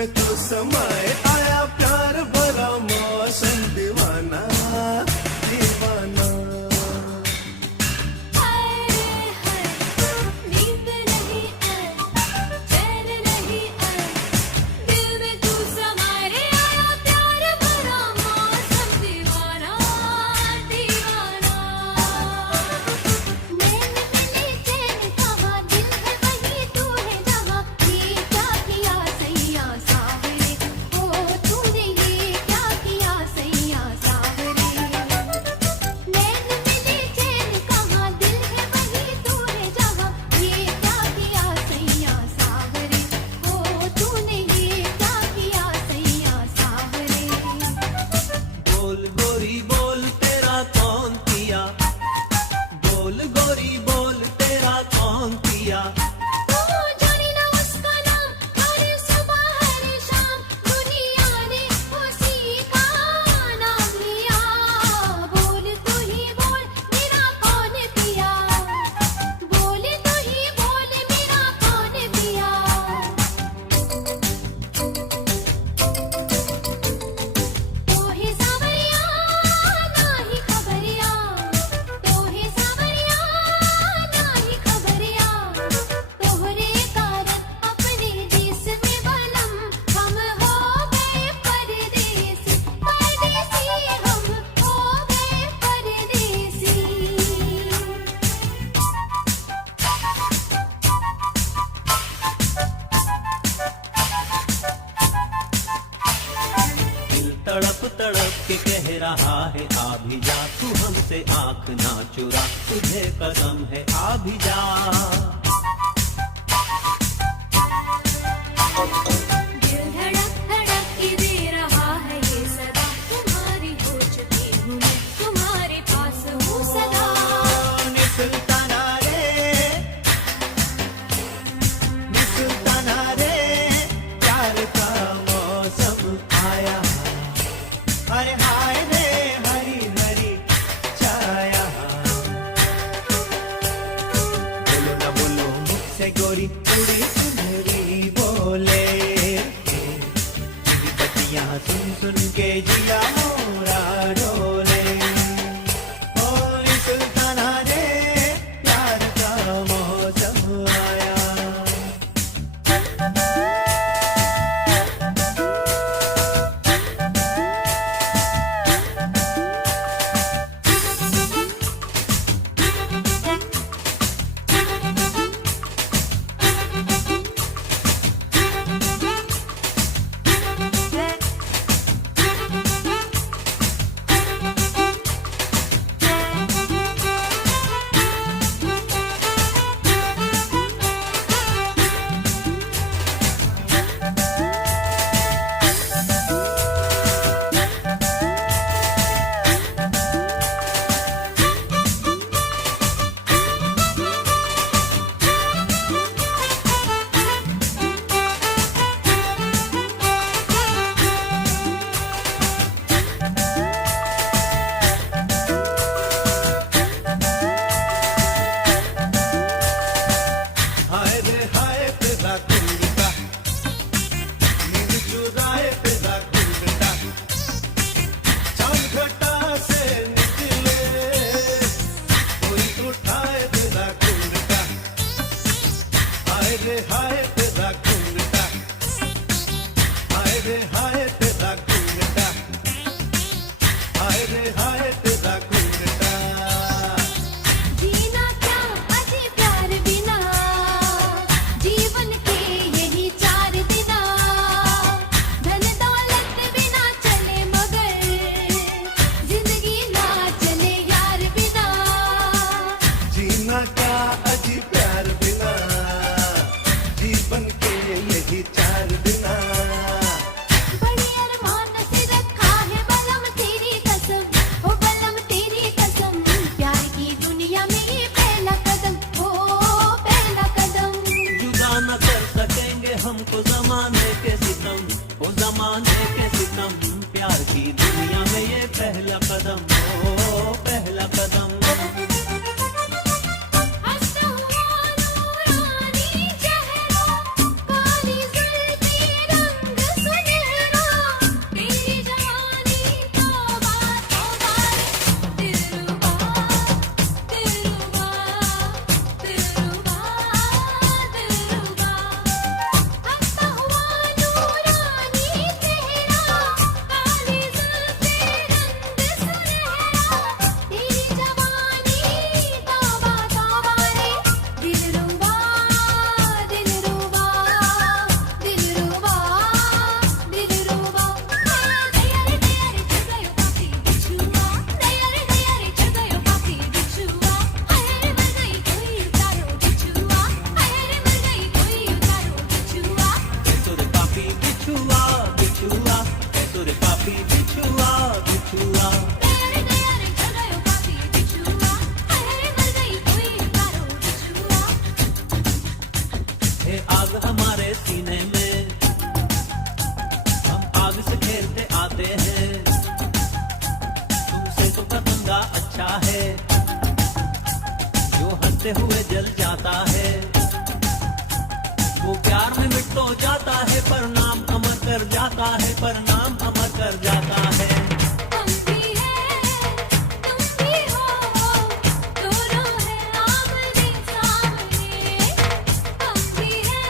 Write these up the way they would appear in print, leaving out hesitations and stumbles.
में तू समाए, आया प्यार भरा मौसम दीवाना दीवाना। तड़प तड़प के कह रहा है आ भी जा, तू हमसे आंख ना चुरा, तुझे कसम है आ भी जा। दिल धड़क धड़क के दे रहा है ये सदा, तुम्हारी हो चुकी हूँ मैं, तुम्हारे पास हूँ सदा। सुल्ताना रे प्यार का मौसम आया, अरे हाय रे हरी हरी छाया। बोलो ना बोलो मुझसे गोरी, पूरी सुंदरी बोले, तेरी बतियां सुन सुन के जिया मोरा डोले। बोली सुल्ताना रे प्यार का मौसम आया। हाय तेरा घूंघटा, हाय रे हाय तेरा घूंघटा, हाय रे हाय तेरा घूंघटा। जीना क्या अजी प्यार बिना, जीवन के यही चार दिना, धन दौलत बिना चले मगर जिंदगी ना चले यार बिना। जीना क्या अजी प्यार बिना, जीवन के यही चार दिना। बड़ी अरमान से रखा है बलम तेरी कसम, हो बलम तेरी कसम, प्यार की दुनिया में ये पहला कदम, हो पहला कदम। जुदा न कर सकेंगे हमको जमाने के सितम, ओ जमाने के सितम, प्यार की दुनिया में ये पहला कदम, ओ पहला कदम। हंसता हुआ नूरानी चेहरा, काली जुल्फी रंग बिछुआ बिछुआ सुर काफी बिछुआ बिछुआ तेरे तेरे चल गयो काफी बिछुआ अरे मर गई कोई मारो बिछुआ है आग हमारे सीने में हम आग से खेलते आते हैं तुमसे तो पतंगा अच्छा है जो हंसते हुए जल जाता है वो प्यार में मिट तो जाता है पर नाम अमर कर जाता है पर नाम अमर कर जाता है हम भी है तुम भी हो दोनों है आमने सामने हम भी है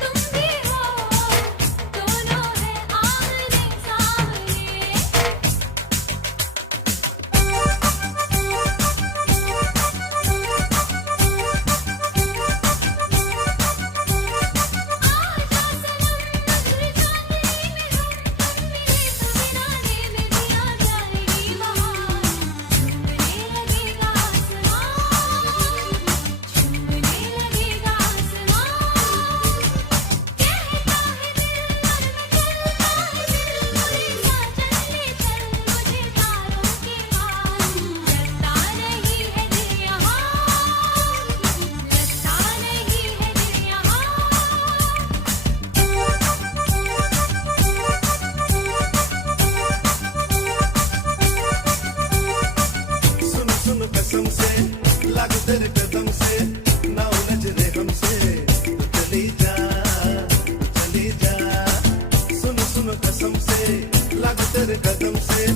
तुम भी हो दोनों है आमने सामने आजा सनम मधुर चांदनी में हम मिले तो बिना दिन भी आ जाएगी बहार झूमने लगेगा आसमान झूमने लगेगा आसमान कहता है दिल मन में चलता है दिल मुझे सा चलने चल मुझे तारों के पार लगता नहीं है दिल यहाँ लगता नहीं है दिल यहाँ सुन सुन कसम से लागू तेरे कदम से ना उलझ रे हमसे तू चली जा सुन सुन कसम से लागू तेरे कदम से